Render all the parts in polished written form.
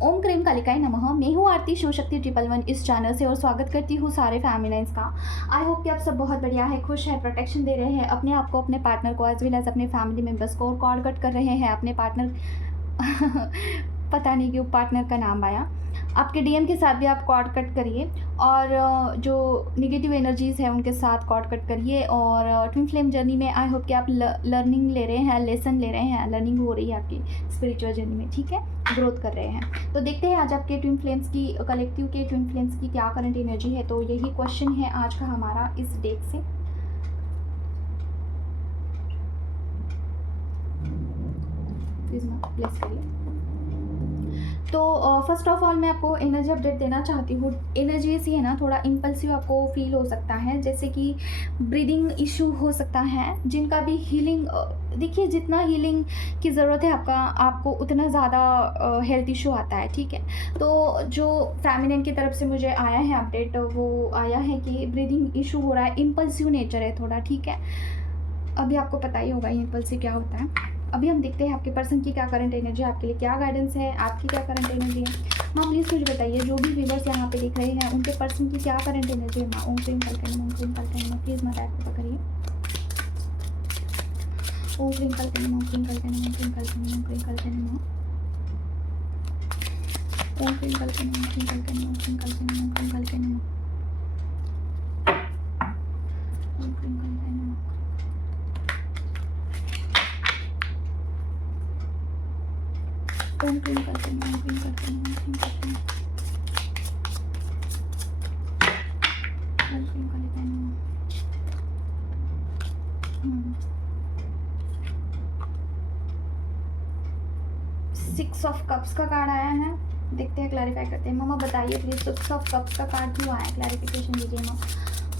ओम cream कालिकाय नमः। मैं हूँ आरती शिवशक्ति 111 इस चैनल से और स्वागत करती हूँ सारे फैमिलीज का। आई होप कि आप सब बहुत बढ़िया है, खुश है, प्रोटेक्शन दे रहे हैं अपने आप को, अपने पार्टनर को, एज वेल एज अपने फैमिली मेम्बर्स को, और कॉर्ड कट कर रहे हैं अपने पार्टनर पता नहीं क्यों पार्टनर का नाम आया। आपके डीएम के साथ भी आप कॉर्ड कट करिए और जो निगेटिव एनर्जीज़ है उनके साथ कॉर्ड कट करिए। और ट्विन फ्लेम जर्नी में आई होप कि आप लर्निंग ले रहे हैं, लेसन ले रहे हैं, लर्निंग हो रही है आपकी स्पिरिचुअल जर्नी में, ठीक है, ग्रोथ कर रहे हैं। तो देखते हैं आज आपके ट्विन फ्लेम्स की, कलेक्टिव के ट्विन फ्लेम्स की क्या करंट एनर्जी है। तो यही क्वेश्चन है आज का हमारा इस डेट से। प्लीज़ प्लेस करिए। तो फर्स्ट ऑफ ऑल मैं आपको एनर्जी अपडेट देना चाहती हूँ। एनर्जी ऐसी है ना, थोड़ा इम्पल्सिव आपको फील हो सकता है, जैसे कि ब्रीदिंग इशू हो सकता है। जिनका भी हीलिंग, देखिए जितना हीलिंग की ज़रूरत है आपको उतना ज़्यादा हेल्थ इशू आता है, ठीक है। तो जो फेमिनिन की तरफ से मुझे आया है अपडेट, वो आया है कि ब्रीदिंग इशू हो रहा है, इम्पल्सिव नेचर है थोड़ा, ठीक है। अभी आपको पता ही होगा इम्पल्सिव क्या होता है। अभी हम देखते हैं आपके पर्सन की क्या करंट एनर्जी, आपके लिए क्या गाइडेंस है, आपकी क्या करंट एनर्जी है। माँ प्लीज़ मुझे बताइए, जो भी व्यूवर्स यहाँ पे दिख रहे हैं उनके पर्सन की क्या करंट एनर्जी है। माँ ओम क्रीम कलकन, ओम क्रीम कलकन, प्लीज़ मैं बैक पता करिए। ओम क्रीम कलकन, ओम क्रीम कलकन, ओम क्रीम कलकन, ओम क्रीम कलकन, ओम क्रीम कलकन, ओम क्रीम कलकन, ओम क्रीम कलकन, ओम क्रीम कलकन, ओम क्रीम कलकन। ओम क्रीम कलकन, ओम क्रीम कलकन, ओम क्रीम कलकन, ओम क्रीम कलकन। 6 ऑफ कप्स का कार्ड आया है, देखते हैं, क्लैरिफाई करते हैं। मामा बताइए प्लीज, 6 ऑफ कप्स का कार्ड क्यों आया, क्लैरिफिकेशन दीजिए माँ।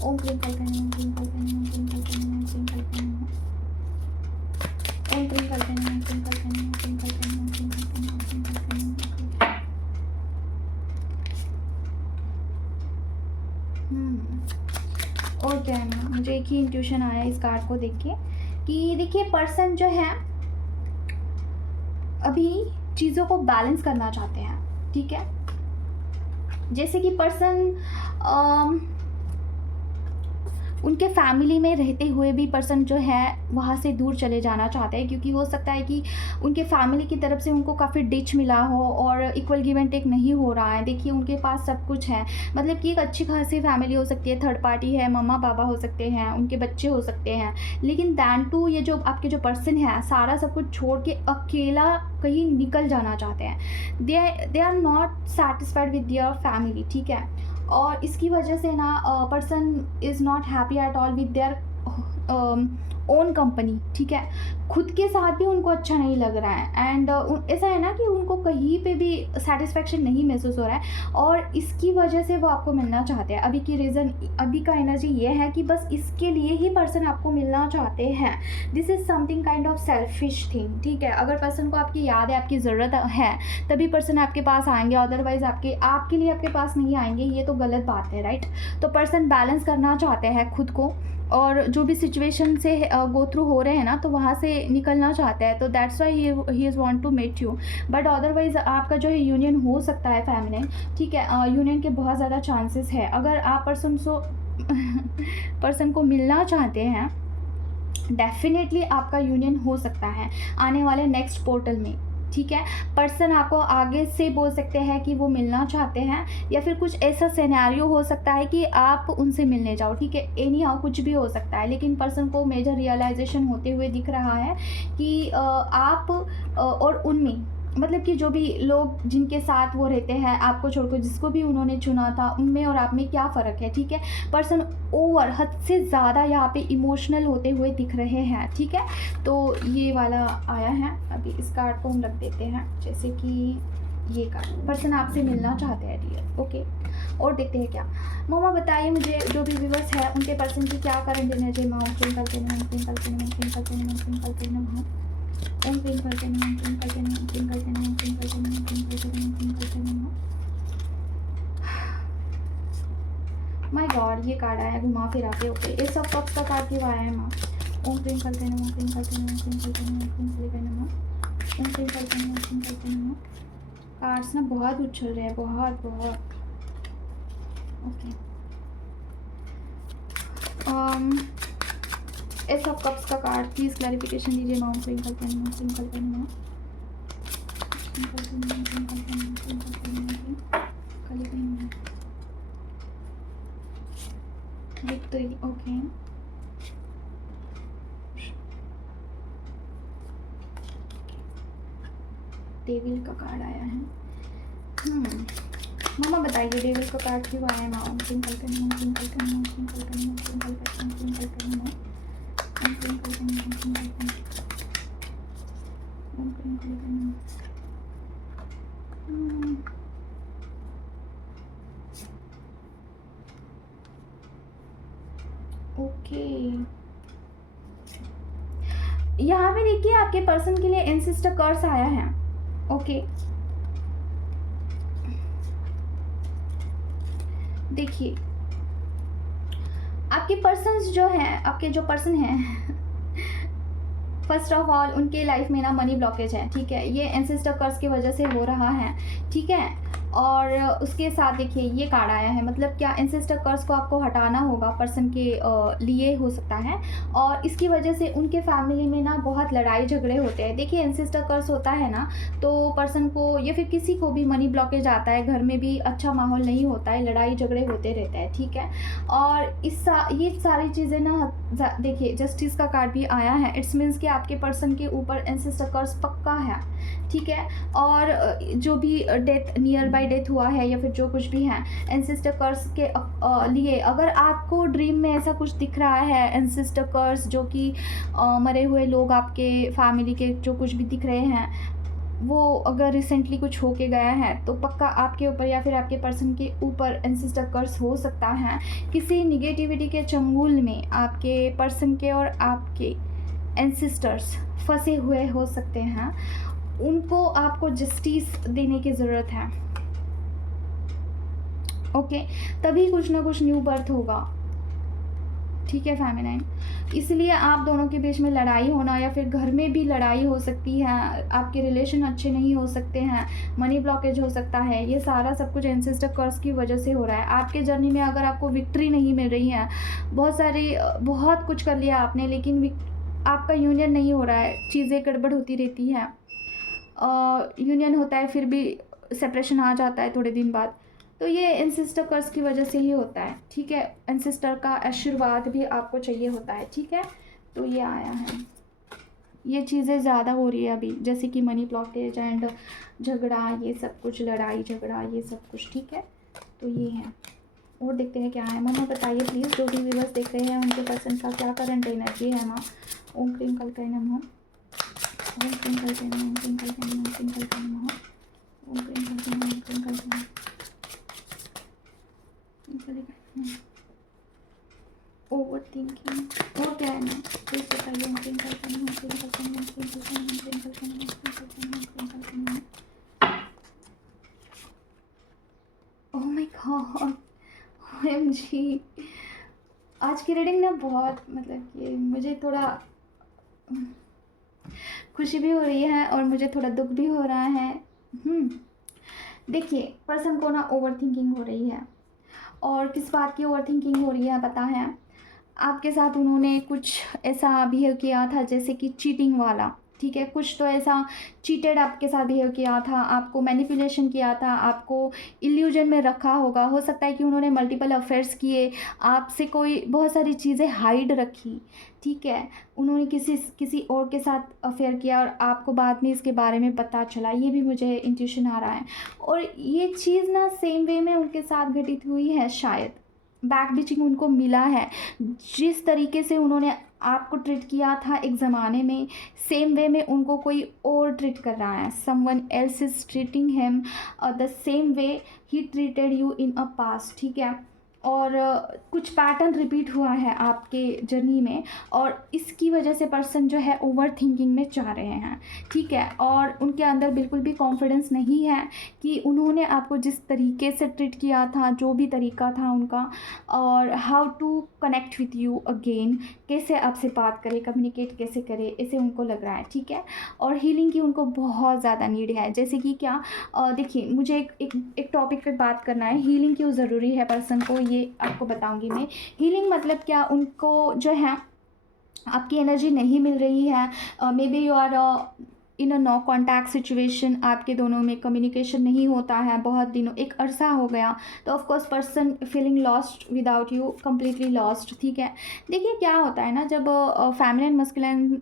ओम क्रीम कलकन, ओम क्रीम कलकन, ओम क्रीम कलकन, ओम क्रीम कलकन, ओम क्रीम कलकन, ओम क्रीम कलकन, ओम क्रीम कलकन, ओम क्रीम कलकन, ओम क्रीम कलकन। और क्या है ना, मुझे एक ही इंट्यूशन आया इस कार्ड को देख के कि देखिए पर्सन जो है अभी चीज़ों को बैलेंस करना चाहते हैं, ठीक है। जैसे कि पर्सन उनके फैमिली में रहते हुए भी पर्सन जो है वहाँ से दूर चले जाना चाहते हैं, क्योंकि हो सकता है कि उनके फैमिली की तरफ से उनको काफ़ी डिच मिला हो और इक्वल गिव एंड टेक नहीं हो रहा है। देखिए उनके पास सब कुछ है, मतलब कि एक अच्छी खासी फैमिली हो सकती है, थर्ड पार्टी है, मम्मा पापा हो सकते हैं, उनके बच्चे हो सकते हैं, लेकिन दैन टू ये जो आपके जो पर्सन है सारा सब कुछ छोड़ के अकेला कहीं निकल जाना चाहते हैं। They are not satisfied with their family, ठीक है। और इसकी वजह से ना person is not happy at all with their own company, ठीक है। खुद के साथ भी उनको अच्छा नहीं लग रहा है एंड ऐसा है ना कि उनको कहीं पे भी सेटिस्फेक्शन नहीं महसूस हो रहा है, और इसकी वजह से वो आपको मिलना चाहते हैं। अभी की रीज़न, अभी का एनर्जी ये है कि बस इसके लिए ही पर्सन आपको मिलना चाहते हैं। This is something kind of selfish thing, ठीक है। अगर पर्सन को आपकी याद है, आपकी ज़रूरत है, तभी पर्सन आपके पास आएंगे, अदरवाइज़ आपके लिए आपके पास नहीं आएंगे, ये तो गलत बात है, राइट। तो पर्सन बैलेंस करना चाहते हैं खुद को, और जो भी सिचुएशन से गो थ्रू हो रहे हैं ना, तो वहाँ से निकलना चाहता है। तो that's why he is want to met you, but otherwise आपका जो है यूनियन हो सकता है फेमिनिन, ठीक है। यूनियन के बहुत ज़्यादा चांसेस है। अगर आप पर्सन को मिलना चाहते हैं, डेफिनेटली आपका यूनियन हो सकता है आने वाले नेक्स्ट पोर्टल में, ठीक है। पर्सन आपको आगे से बोल सकते हैं कि वो मिलना चाहते हैं, या फिर कुछ ऐसा सिनेरियो हो सकता है कि आप उनसे मिलने जाओ, ठीक है। एनी हाउ कुछ भी हो सकता है, लेकिन पर्सन को मेजर रियलाइजेशन होते हुए दिख रहा है कि आप और उनमें, मतलब कि जो भी लोग जिनके साथ वो रहते हैं, आपको छोड़कर जिसको भी उन्होंने चुना था, उनमें और आप में क्या फ़र्क है, ठीक है। पर्सन ओवर हद से ज़्यादा यहाँ पे इमोशनल होते हुए दिख रहे हैं, ठीक है। तो ये वाला आया है। अभी इस कार्ड को हम रख देते हैं, जैसे कि ये कार्ड, पर्सन आपसे मिलना चाहते हैं डियर, ओके। और देखते हैं क्या। मामा बताइए मुझे, जो भी व्यूवर्स है उनके पर्सन की क्या करंट एनर्जी। माँ ओम क्रीम कलकन, ओम क्रीम कलकन, ओम क्रीम कलकन, ओम क्रीम कलकन, ओम क्रीम कलकन, ओम क्रीम कलकन, ओम क्रीम कलकन, ओम क्रीम कलकन, ओम क्रीम कलकन, ओम क्रीम कलकन। माय गॉड, ये कार्ड आया घुमा फिरा के, ओके। एस ऑफ कप्स का कार्ड क्यों आया है माँ। ओम क्रीम कलकन, ओम क्रीम कलकन, ओम क्रीम कलकन, ओम क्रीम कलकन, ओम क्रीम कलकन, ओम क्रीम कलकन। कार्ड्स ना बहुत उछल रहे हैं, बहुत बहुत। ओके, एस ऑफ कप्स का कार्ड, प्लीज़ क्लैरिफिकेशन दीजिए mount twinkle pen, twinkle pen, victory. Okay, devil का कार्ड आया है। मामा बताइए डेविल का कार्ड क्यों आया है? Mount twinkle pen, mount twinkle pen, mount twinkle pen, mount twinkle pen, twinkle pen, mount twinkle pen, mount twinkle pen, mount twinkle pen. Okay, यहाँ पे देखिए आपके पर्सन के लिए एंसेस्टर कर्स आया है। ओके, देखिए आपके पर्सन्स जो हैं, आपके जो पर्सन हैं फर्स्ट ऑफ ऑल उनके लाइफ में ना मनी ब्लॉकेज है, ठीक है, ये एंसेस्टर कर्स की वजह से हो रहा है, ठीक है। और उसके साथ देखिए ये कार्ड आया है, मतलब क्या एंसेस्टर कर्स को आपको हटाना होगा पर्सन के लिए हो सकता है, और इसकी वजह से उनके फैमिली में ना बहुत लड़ाई झगड़े होते हैं। देखिए एंसेस्टर कर्स होता है ना, तो पर्सन को या फिर किसी को भी मनी ब्लॉकेज आता है, घर में भी अच्छा माहौल नहीं होता है, लड़ाई झगड़े होते रहते हैं, ठीक है। और ये सारी चीज़ें ना, देखिए जस्टिस का कार्ड भी आया है, इट्स मीन्स कि आपके पर्सन के ऊपर एंसेस्टर कर्स पक्का है, ठीक है। और जो भी डेथ, नियर बाय डेथ हुआ है या फिर जो कुछ भी है एंसेस्टर कर्स के लिए, अगर आपको ड्रीम में ऐसा कुछ दिख रहा है एंसेस्टर कर्स, जो कि मरे हुए लोग आपके फैमिली के जो कुछ भी दिख रहे हैं, वो अगर रिसेंटली कुछ हो के गया है तो पक्का आपके ऊपर या फिर आपके पर्सन के ऊपर एंसेस्टर कर्स हो सकता है। किसी निगेटिविटी के चंगुल में आपके पर्सन के और आपके एंसेस्टर्स फंसे हुए हो सकते हैं, उनको आपको जस्टिस देने की ज़रूरत है, ओके। तभी कुछ ना कुछ न्यू बर्थ होगा, ठीक है फेमिनाइन। इसलिए आप दोनों के बीच में लड़ाई होना या फिर घर में भी लड़ाई हो सकती है, आपके रिलेशन अच्छे नहीं हो सकते हैं, मनी ब्लॉकेज हो सकता है, ये सारा सब कुछ एंसेस्टर कर्स की वजह से हो रहा है। आपके जर्नी में अगर आपको विक्ट्री नहीं मिल रही है, बहुत कुछ कर लिया आपने, लेकिन आपका यूनियन नहीं हो रहा है, चीज़ें गड़बड़ होती रहती है, यूनियन होता है फिर भी सेपरेशन आ जाता है थोड़े दिन बाद, तो ये एंसेस्टर कर्स की वजह से ही होता है, ठीक है। एंसेस्टर का आशीर्वाद भी आपको चाहिए होता है, ठीक है। तो ये आया है, ये चीज़ें ज़्यादा हो रही है अभी, जैसे कि मनी ब्लॉकेज एंड झगड़ा, ये सब कुछ, लड़ाई झगड़ा, ये सब कुछ, ठीक है। तो ये है, और देखते हैं क्या है। मम्मा बताइए प्लीज़, जो भी व्यूअर्स देख रहे हैं उनके पर्सन का क्या करंट एनर्जी है माँ। ओम क्रीम कल्कय नमः, ओम क्रीम कल्कय नमः, ओम क्रीम कल्कय नमः, ओम क्रीम कल्कय नमः, ओम क्रीम कल्कय नमः, ओम क्रीम कल्कय नमः। ओवर थिंकिंग और क्या है ना, प्लीज बताइए। ओम क्रीम कल्कय नमः, ओम क्रीम कल्कय नमः, ओम क्रीम कल्कय नमः, ओम क्रीम कल्कय नमः, ओम क्रीम कल्कय नमः, ओम क्रीम कल्कय नमः। ओह माय गॉड, OMG, आज की रीडिंग ना बहुत, मतलब कि मुझे थोड़ा खुशी भी हो रही है और मुझे थोड़ा दुख भी हो रहा है। देखिए पर्सन को ना ओवर थिंकिंग हो रही है, और किस बात की ओवर थिंकिंग हो रही है पता है? आपके साथ उन्होंने कुछ ऐसा बिहेव किया था जैसे कि चीटिंग वाला, ठीक है। कुछ तो ऐसा चीटेड आपके साथ बिहेव किया था, आपको मैनिपुलेशन किया था, आपको इल्यूजन में रखा होगा। हो सकता है कि उन्होंने मल्टीपल अफेयर्स किए, आपसे कोई बहुत सारी चीज़ें हाइड रखी, ठीक है। उन्होंने किसी और के साथ अफेयर किया और आपको बाद में इसके बारे में पता चला, ये भी मुझे इंट्यूशन आ रहा है। और ये चीज़ ना सेम वे में उनके साथ घटित हुई है, शायद बैक बिचिंग उनको मिला है। जिस तरीके से उन्होंने आपको ट्रीट किया था एक ज़माने में, सेम वे में उनको कोई और ट्रीट कर रहा है। Someone else is treating him the same way he treated you in a past, ठीक है। और कुछ पैटर्न रिपीट हुआ है आपके जर्नी में, और इसकी वजह से पर्सन जो है ओवर थिंकिंग में जा रहे हैं, ठीक है। और उनके अंदर बिल्कुल भी कॉन्फिडेंस नहीं है कि उन्होंने आपको जिस तरीके से ट्रीट किया था, जो भी तरीका था उनका, और how to connect with you again, कैसे आपसे बात करें, कम्युनिकेट कैसे करें, ऐसे उनको लग रहा है, ठीक है। और हीलिंग की उनको बहुत ज़्यादा नीड है। जैसे कि क्या, देखिए मुझे एक टॉपिक पे बात करना है, हीलिंग क्यों ज़रूरी है पर्सन को, ये आपको बताऊंगी मैं। हीलिंग मतलब क्या, उनको जो है आपकी एनर्जी नहीं मिल रही है, maybe you are in a no contact situation, आपके दोनों में कम्युनिकेशन नहीं होता है बहुत दिनों, एक अरसा हो गया, तो of course person feeling lost without you, completely lost, ठीक है। देखिए क्या होता है ना, जब फेमिनिन मस्कुलिन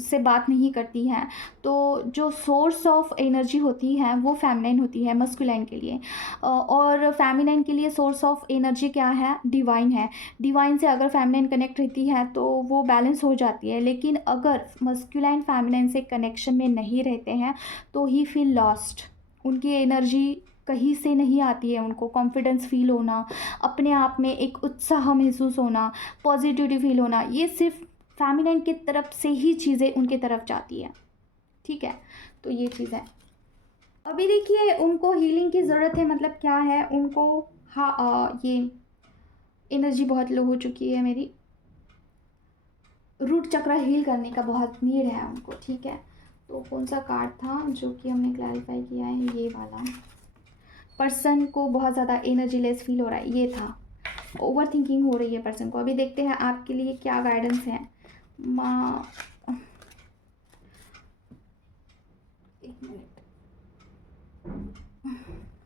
से बात नहीं करती है, तो जो सोर्स ऑफ एनर्जी होती है वो फेमिनिन होती है मस्कुलिन के लिए, और फेमिनिन के लिए सोर्स ऑफ एनर्जी क्या है, डिवाइन है। डिवाइन से अगर फेमिनिन कनेक्ट रहती है तो वो बैलेंस हो जाती है, लेकिन अगर मस्कुलाइन फेमिनिन से कनेक्शन में नहीं रहते हैं तो ही फील लॉस्ट। उनकी एनर्जी कहीं से नहीं आती है, उनको कॉन्फिडेंस फील होना, अपने आप में एक उत्साह महसूस होना, पॉजिटिविटी फील होना, ये सिर्फ फेमिनिन की तरफ से ही चीज़ें उनके तरफ जाती है, ठीक है। तो ये चीज़ है। अभी देखिए उनको हीलिंग की ज़रूरत है, मतलब क्या है उनको, हाँ ये एनर्जी बहुत लो हो चुकी है मेरी, रूट चक्र हील करने का बहुत नीड है उनको, ठीक है। तो कौन सा कार्ड था जो कि हमने क्लैरिफाई किया है, ये वाला। पर्सन को बहुत ज़्यादा एनर्जी लेस फील हो रहा है, ये था, ओवर थिंकिंग हो रही है पर्सन को। अभी देखते हैं आपके लिए क्या गाइडेंस है। माँ, एक मिनट,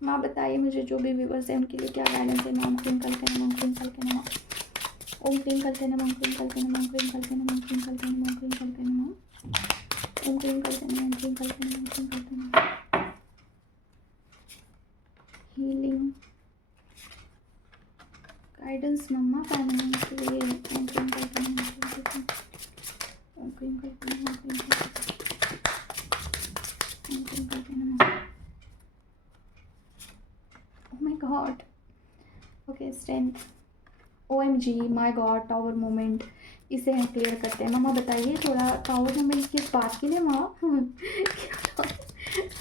माँ बताइए मुझे, जो भी व्यूवर्स हैं उनके लिए क्या गाइडेंस है। नाम क्लिंकल के नाम क्लिंकल के नाम, ओम क्लिंकल के नाम क्लिंकल के नाम क्लिंकल के नाम क्लिंकल के नाम क्लिंकल के नाम, ओम क्लिंकल के नाम क्लिंकल के नाम क्लिंकल के नाम। हीलिंग गाइडेंस मम्मा फेमिनिन के लिए, ओम क्लिंकल के नाम क्लिंकल के नाम, ओम क्लिंकल के नाम क्लिंकल के नाम। Oh my God. Okay, strength. OMG, my God, tower moment, इसे हम क्लियर करते हैं। मामा बताइए थोड़ा, टावर मोमेंट किस बात के लिए मामा?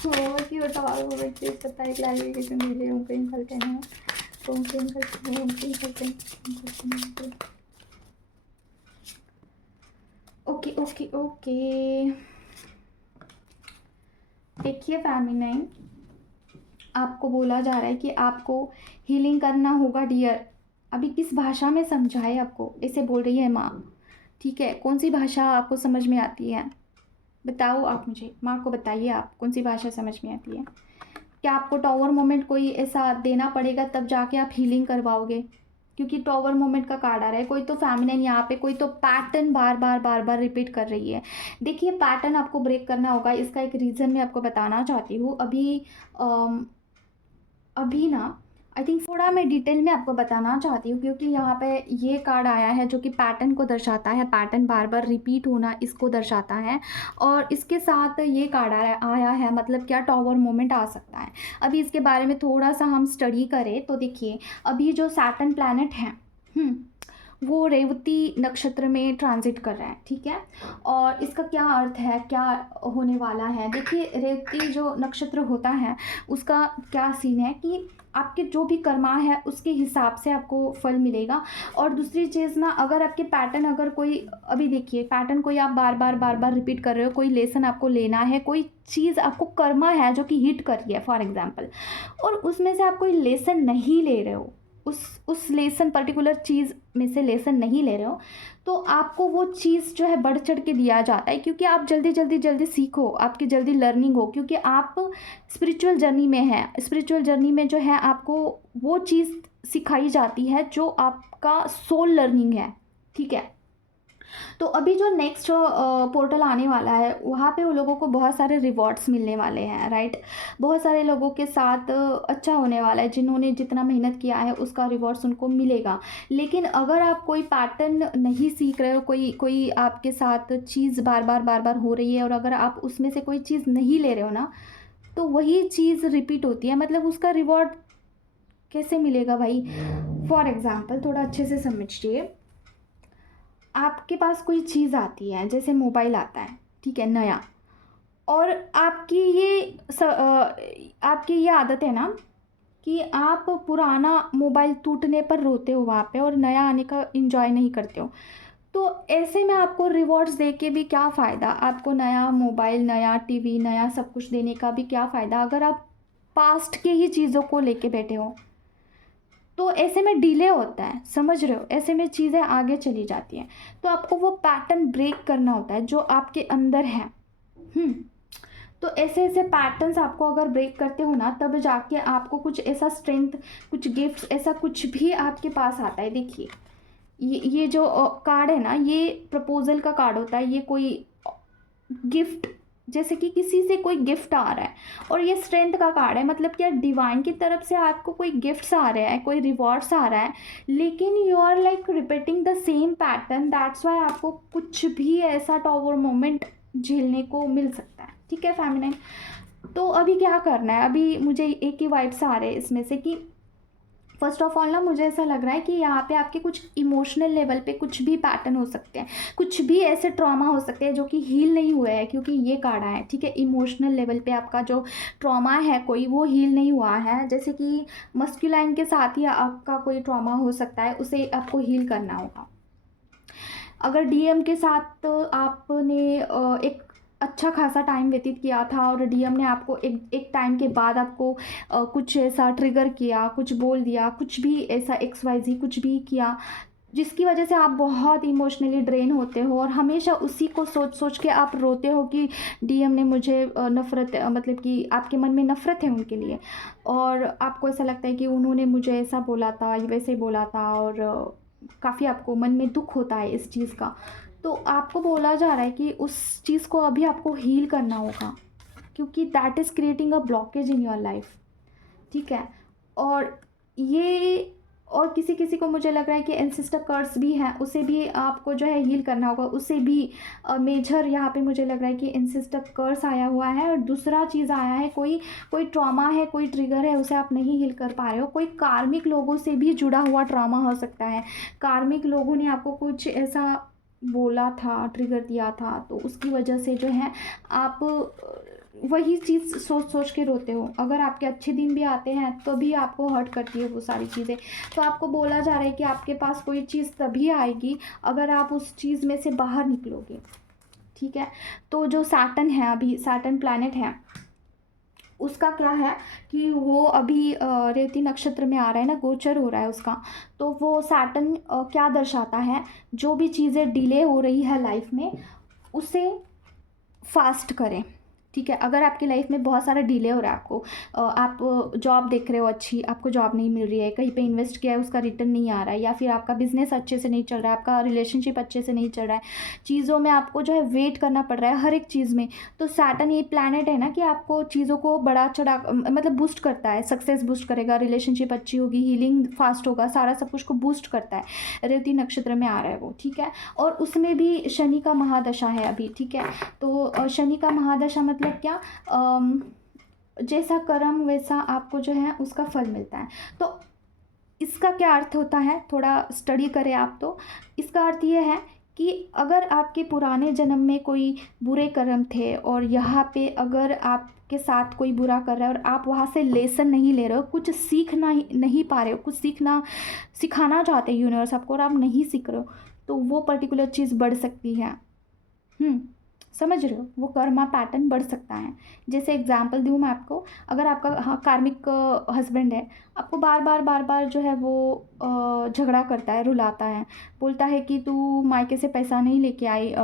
मामा क्यों टावर मोमेंट प्लीज बताइए, क्लैरिफिकेशन दीजिए। उनको कल कहना है, तो उनको ओके ओके ओके। देखिए फेमिनिन, आपको बोला जा रहा है कि आपको हीलिंग करना होगा डियर। अभी किस भाषा में समझाए आपको, ऐसे बोल रही है माँ, ठीक है। कौन सी भाषा आपको समझ में आती है, बताओ आप मुझे, माँ को बताइए आप कौन सी भाषा समझ में आती है। क्या आपको टॉवर मोमेंट कोई ऐसा देना पड़ेगा तब जाके आप हीलिंग करवाओगे, क्योंकि टॉवर मोमेंट का कार्ड आ रहा है। कोई तो फेमिनिन यहाँ पे, कोई तो पैटर्न बार बार रिपीट कर रही है। देखिए पैटर्न आपको ब्रेक करना होगा, इसका एक रीज़न मैं आपको बताना चाहती हूँ। अभी ना आई थिंक थोड़ा मैं डिटेल में आपको बताना चाहती हूँ, क्योंकि यहाँ पे ये कार्ड आया है जो कि पैटर्न को दर्शाता है, पैटर्न बार बार रिपीट होना इसको दर्शाता है। और इसके साथ ये कार्ड आया है, मतलब क्या, टॉवर मोमेंट आ सकता है। अभी इसके बारे में थोड़ा सा हम स्टडी करें तो देखिए, अभी जो सैटर्न प्लैनेट है वो रेवती नक्षत्र में ट्रांजिट कर रहा है, ठीक है। और इसका क्या अर्थ है, क्या होने वाला है, देखिए रेवती जो नक्षत्र होता है उसका क्या सीन है कि आपके जो भी कर्मा है उसके हिसाब से आपको फल मिलेगा। और दूसरी चीज़ ना, अगर आपके पैटर्न, अगर कोई, अभी देखिए पैटर्न कोई आप बार बार रिपीट कर रहे हो, कोई लेसन आपको लेना है, कोई चीज़ आपको कर्मा है जो कि हिट कर रही है फॉर एग्जांपल, और उसमें से आप कोई लेसन नहीं ले रहे हो, उस लेसन, पर्टिकुलर चीज़ में से लेसन नहीं ले रहे हो, तो आपको वो चीज़ जो है बढ़ चढ़ के दिया जाता है, क्योंकि आप जल्दी सीखो, आपकी जल्दी लर्निंग हो, क्योंकि आप स्पिरिचुअल जर्नी में हैं। स्पिरिचुअल जर्नी में जो है आपको वो चीज़ सिखाई जाती है जो आपका सोल लर्निंग है, ठीक है। तो अभी जो नेक्स्ट पोर्टल आने वाला है वहाँ पे वो लोगों को बहुत सारे रिवॉर्ड्स मिलने वाले हैं, राइट। बहुत सारे लोगों के साथ अच्छा होने वाला है, जिन्होंने जितना मेहनत किया है उसका रिवॉर्ड्स उनको मिलेगा। लेकिन अगर आप कोई पैटर्न नहीं सीख रहे हो, कोई आपके साथ चीज़ बार बार हो रही है, और अगर आप उसमें से कोई चीज़ नहीं ले रहे हो ना, तो वही चीज़ रिपीट होती है, मतलब उसका रिवॉर्ड कैसे मिलेगा भाई। फॉर एग्ज़ाम्पल थोड़ा अच्छे से समझिए, आपके पास कोई चीज़ आती है, जैसे मोबाइल आता है, ठीक है, नया, और आपकी ये आदत है ना कि आप पुराना मोबाइल टूटने पर रोते हो वहाँ पे और नया आने का एन्जॉय नहीं करते हो। तो ऐसे में आपको रिवॉर्ड्स दे के भी क्या फ़ायदा? आपको नया मोबाइल, नया टीवी, नया सब कुछ देने का भी क्या फ़ायदा अगर आप पास्ट के ही चीज़ों को लेके बैठे हो? तो ऐसे में डिले होता है, समझ रहे हो? ऐसे में चीज़ें आगे चली जाती हैं। तो आपको वो पैटर्न ब्रेक करना होता है जो आपके अंदर है। हुँ। तो ऐसे-ऐसे पैटर्न्स आपको अगर ब्रेक करते हो ना, तब जाके आपको कुछ ऐसा स्ट्रेंथ, कुछ गिफ्ट्स, ऐसा कुछ भी आपके पास आता है। देखिए, ये जो कार्ड है ना, ये प्रपोज़ल का कार्ड होता है। ये कोई गिफ्ट, जैसे कि किसी से कोई गिफ्ट आ रहा है, और ये स्ट्रेंथ का कार्ड है, मतलब क्या डिवाइन की तरफ से आपको कोई गिफ्ट्स आ रहे हैं, कोई रिवॉर्ड्स आ रहा है, लेकिन you are like repeating the same pattern. That's why आपको कुछ भी ऐसा टॉवर मोमेंट झेलने को मिल सकता है, ठीक है फेमिनिन? तो अभी क्या करना है, अभी मुझे एक ही वाइब्स आ रहे हैं इसमें से कि फर्स्ट ऑफ ऑल ना, मुझे ऐसा लग रहा है कि यहाँ पे आपके कुछ इमोशनल लेवल पे कुछ भी पैटर्न हो सकते हैं, कुछ भी ऐसे ट्रॉमा हो सकते हैं जो कि हील नहीं हुए हैं, क्योंकि ये कार्ड है, ठीक है? इमोशनल लेवल पे आपका जो ट्रॉमा है कोई, वो हील नहीं हुआ है। जैसे कि मस्कुलाइन के साथ ही आपका कोई ट्रॉमा हो सकता है, उसे आपको हील करना होगा। अगर डीएम के साथ आपने एक अच्छा खासा टाइम व्यतीत किया था और डीएम ने आपको एक एक टाइम के बाद आपको कुछ ऐसा ट्रिगर किया, कुछ बोल दिया, कुछ भी ऐसा XYZ कुछ भी किया, जिसकी वजह से आप बहुत इमोशनली ड्रेन होते हो और हमेशा उसी को सोच सोच के आप रोते हो कि डीएम ने मुझे नफ़रत, मतलब कि आपके मन में नफ़रत है उनके लिए, और आपको ऐसा लगता है कि उन्होंने मुझे ऐसा बोला था, वैसे बोला था, और काफ़ी आपको मन में दुःख होता है इस चीज़ का। तो आपको बोला जा रहा है कि उस चीज़ को अभी आपको हील करना होगा, क्योंकि that is creating a blockage in your life, ठीक है? और ये, और किसी-किसी को मुझे लग रहा है कि एंसेस्टर कर्स भी हैं, उसे भी आपको जो है हील करना होगा, उसे भी मेजर यहाँ पे मुझे लग रहा है कि एंसेस्टर कर्स आया हुआ है, और दूसरा चीज़ आया है, कोई कोई ट्रॉमा है, कोई ट्रिगर है, उसे आप नहीं हील कर पा रहे हो। कोई कार्मिक लोगों से भी जुड़ा हुआ ट्रॉमा हो सकता है। कार्मिक लोगों ने आपको कुछ ऐसा बोला था, ट्रिगर दिया था, तो उसकी वजह से जो है आप वही चीज़ सोच सोच के रोते हो। अगर आपके अच्छे दिन भी आते हैं तो भी आपको हर्ट करती है वो सारी चीज़ें। तो आपको बोला जा रहा है कि आपके पास कोई चीज़ तभी आएगी अगर आप उस चीज़ में से बाहर निकलोगे, ठीक है? तो जो सैटर्न है, अभी सैटर्न प्लैनेट है, उसका क्या है कि वो अभी रेवती नक्षत्र में आ रहा है ना, गोचर हो रहा है उसका। तो वो सैटर्न क्या दर्शाता है, जो भी चीज़ें डिले हो रही है लाइफ में, उसे फास्ट करें, ठीक है? अगर आपकी लाइफ में बहुत सारा डिले हो रहा है, आपको आप जॉब देख रहे हो अच्छी, आपको जॉब नहीं मिल रही है, कहीं पे इन्वेस्ट किया है उसका रिटर्न नहीं आ रहा है, या फिर आपका बिजनेस अच्छे से नहीं चल रहा है, आपका रिलेशनशिप अच्छे से नहीं चल रहा है, चीज़ों में आपको जो है वेट करना पड़ रहा है हर एक चीज़ में। तो सैटर्न ये प्लैनेट है ना कि आपको चीज़ों को बड़ा चढ़ा मतलब बूस्ट करता है, सक्सेस बूस्ट करेगा, रिलेशनशिप अच्छी होगी, हीलिंग फास्ट होगा, सारा सब कुछ को बूस्ट करता है। रेवती नक्षत्र में आ रहा है वो, ठीक है? और उसमें भी शनि का महादशा है अभी, ठीक है? तो शनि का महादशा मतलब क्या, जैसा कर्म वैसा आपको जो है उसका फल मिलता है। तो इसका क्या अर्थ होता है, थोड़ा स्टडी करें आप तो। इसका अर्थ ये है कि अगर आपके पुराने जन्म में कोई बुरे कर्म थे और यहाँ पे अगर आपके साथ कोई बुरा कर रहा है और आप वहाँ से लेसन नहीं ले रहे हो, कुछ सीखना ही नहीं पा रहे हो, कुछ सिखाना चाहते हैं यूनिवर्स आपको और आप नहीं सीख रहे हो, तो वो पर्टिकुलर चीज़ बढ़ सकती है। समझ रहे हो? वो कर्मा पैटर्न बढ़ सकता है। जैसे एग्जांपल दूँ मैं आपको, अगर आपका कार्मिक हस्बैंड है, आपको बार-बार जो है वो झगड़ा करता है, रुलाता है, बोलता है कि तू मायके से पैसा नहीं लेके आई,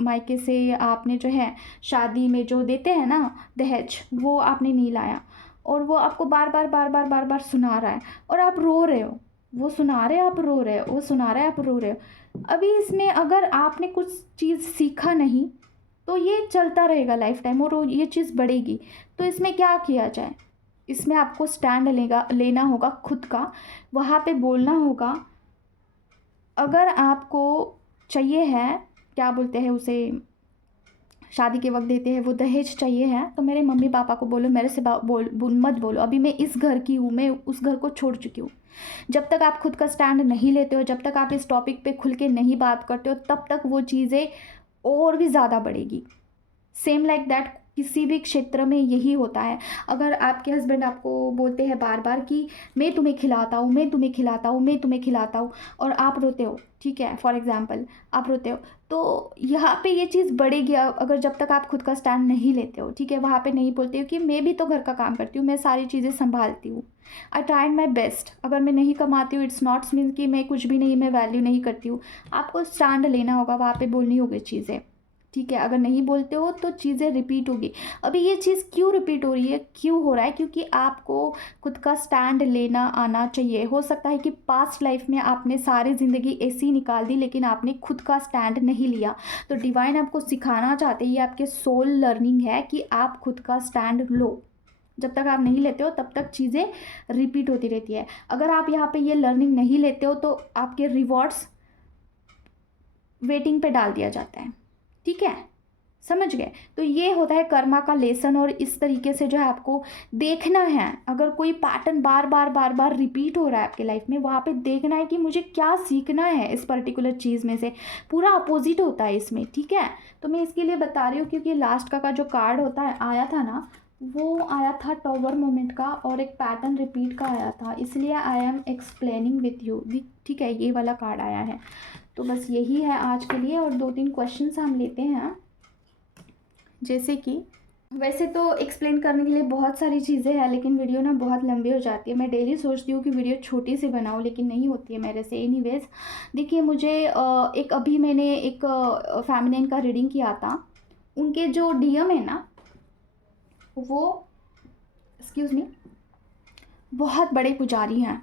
मायके से आपने जो है शादी में जो देते हैं ना दहेज, वो आपने नहीं लाया, और वो आपको बार-बार सुना रहा है और आप रो रहे हो। वो सुना रहे, आप रो रहे हो, वो सुना रहा है, आप रो रहे हो। अभी इसमें अगर आपने कुछ चीज़ सीखा नहीं, तो ये चलता रहेगा लाइफ टाइम और ये चीज़ बढ़ेगी। तो इसमें क्या किया जाए? इसमें आपको स्टैंड लेना होगा खुद का, वहाँ पे बोलना होगा। अगर आपको चाहिए है, क्या बोलते हैं उसे, शादी के वक्त देते हैं वो दहेज चाहिए है, तो मेरे मम्मी पापा को बोलो मेरे से मत बोलो, अभी मैं इस घर की हूँ, मैं उस घर को छोड़ चुकी हूँ। जब तक आप खुद का स्टैंड नहीं लेते हो, जब तक आप इस टॉपिक पे खुल के नहीं बात करते हो, तब तक वो चीज़ें और भी ज़्यादा बढ़ेगी। सेम लाइक दैट किसी भी क्षेत्र में यही होता है। अगर आपके हस्बैंड आपको बोलते हैं बार बार कि मैं तुम्हें खिलाता हूँ, मैं तुम्हें खिलाता हूँ, मैं तुम्हें खिलाता हूँ, और आप रोते हो, ठीक है, फॉर एग्जांपल आप रोते हो, तो यहाँ पे ये चीज़ बढ़ेगी अगर जब तक आप खुद का स्टैंड नहीं लेते हो, ठीक है। वहाँ पे नहीं बोलते हो कि मैं भी तो घर का काम करती हूँ, मैं सारी चीज़ें संभालती हूँ, आई ट्राइड माई बेस्ट। अगर मैं नहीं कमाती हूँ इट्स नॉट मीन कि मैं कुछ भी नहीं, मैं वैल्यू नहीं करती हूँ। आपको स्टैंड लेना होगा, वहाँ पे बोलनी होगी चीज़ें, ठीक है। अगर नहीं बोलते हो तो चीज़ें रिपीट होगी। अभी ये चीज़ क्यों रिपीट हो रही है, क्यों हो रहा है? क्योंकि आपको खुद का स्टैंड लेना आना चाहिए। हो सकता है कि पास्ट लाइफ में आपने सारी ज़िंदगी ऐसी ही निकाल दी, लेकिन आपने खुद का स्टैंड नहीं लिया। तो डिवाइन आपको सिखाना चाहते हैं, ये आपके सोल लर्निंग है कि आप खुद का स्टैंड लो। जब तक आप नहीं लेते हो तब तक चीज़ें रिपीट होती रहती है। अगर आप यहाँ पे ये लर्निंग नहीं लेते हो तो आपके रिवॉर्ड्स वेटिंग पे डाल दिया जाता है, ठीक है, समझ गए? तो ये होता है कर्मा का लेसन, और इस तरीके से जो है आपको देखना है। अगर कोई पैटर्न बार बार रिपीट हो रहा है आपके लाइफ में, वहाँ पे देखना है कि मुझे क्या सीखना है इस पर्टिकुलर चीज़ में से। पूरा अपोजिट होता है इसमें, ठीक है। तो मैं इसके लिए बता रही हूँ क्योंकि लास्ट का जो कार्ड होता है आया था ना, वो आया था टॉवर मोमेंट का, और एक पैटर्न रिपीट का आया था, इसलिए I am explaining with you, ठीक है। ये वाला कार्ड आया है। तो बस यही है आज के लिए, और 2-3 क्वेश्चंस हम लेते हैं। जैसे कि वैसे तो एक्सप्लेन करने के लिए बहुत सारी चीज़ें हैं, लेकिन वीडियो ना बहुत लंबी हो जाती है। मैं डेली सोचती हूँ कि वीडियो छोटी सी बनाऊँ, लेकिन नहीं होती है मेरे से। एनीवेज, देखिए मुझे एक अभी मैंने एक फेमिनिन का रीडिंग किया था। उनके जो डीएम है ना, वो एक्सक्यूज़ मी, बहुत बड़े पुजारी हैं।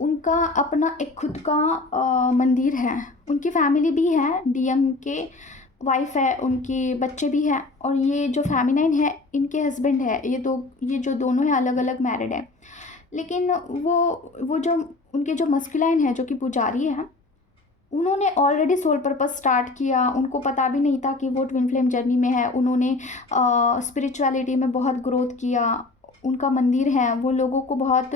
उनका अपना एक खुद का मंदिर है। उनकी फैमिली भी है, डीएम के वाइफ है, उनके बच्चे भी हैं, और ये जो फेमिनाइन है इनके हस्बैंड है। ये जो दोनों हैं अलग अलग मैरिड हैं। लेकिन वो जो उनके जो मस्कुलाइन है, जो कि पुजारी हैं, उन्होंने ऑलरेडी सोल पर्पस स्टार्ट किया। उनको पता भी नहीं था कि वो ट्विन फ्लेम जर्नी में है। उन्होंने स्पिरिचुअलिटी में बहुत ग्रोथ किया। उनका मंदिर है, वो लोगों को बहुत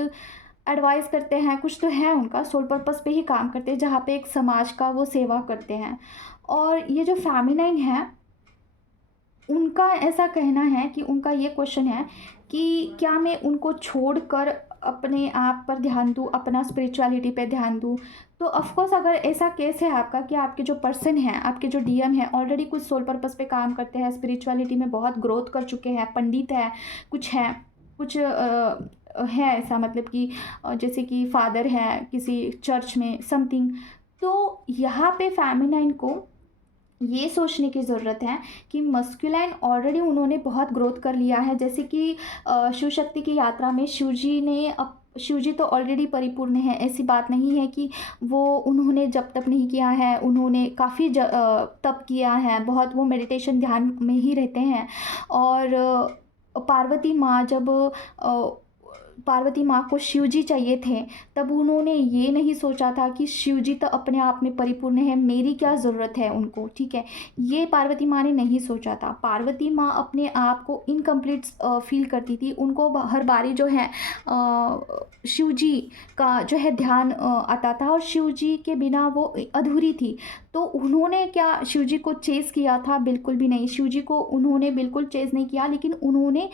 एडवाइस करते हैं। कुछ तो है उनका सोल पर्पस पे ही काम करते हैं, जहाँ पे एक समाज का वो सेवा करते हैं। और ये जो फेमिनाइन है, उनका ऐसा कहना है कि उनका ये क्वेश्चन है कि क्या मैं उनको छोड़कर अपने आप पर ध्यान दूँ, अपना स्पिरिचुअलिटी पे ध्यान दूँ। तो ऑफकोर्स अगर ऐसा केस है आपका कि आपके जो पर्सन हैं, आपके जो डीएम हैं, ऑलरेडी कुछ सोल पर्पस पे काम करते हैं, स्पिरिचुअलिटी में बहुत ग्रोथ कर चुके हैं, पंडित है, कुछ है ऐसा, मतलब कि जैसे कि फादर है किसी चर्च में समथिंग। तो यहाँ पे फेमिनाइन को ये सोचने की ज़रूरत है कि मस्कुलाइन ऑलरेडी उन्होंने बहुत ग्रोथ कर लिया है। जैसे कि शिव शक्ति की यात्रा में शिव जी तो ऑलरेडी परिपूर्ण है। ऐसी बात नहीं है कि वो उन्होंने जब तप नहीं किया है, उन्होंने काफ़ी तप किया है, बहुत वो मेडिटेशन ध्यान में ही रहते हैं। और पार्वती माँ को शिवजी चाहिए थे, तब उन्होंने ये नहीं सोचा था कि शिवजी तो अपने आप में परिपूर्ण है, मेरी क्या ज़रूरत है उनको, ठीक है। ये पार्वती माँ ने नहीं सोचा था। पार्वती माँ अपने आप को इनकम्प्लीट फील करती थी। उनको हर बारी जो है शिवजी का जो है ध्यान आता था, और शिवजी के बिना वो अधूरी थी। तो उन्होंने क्या शिवजी को चेज़ किया था? बिल्कुल भी नहीं। शिवजी को उन्होंने बिल्कुल चेज़ नहीं किया, लेकिन उन्होंने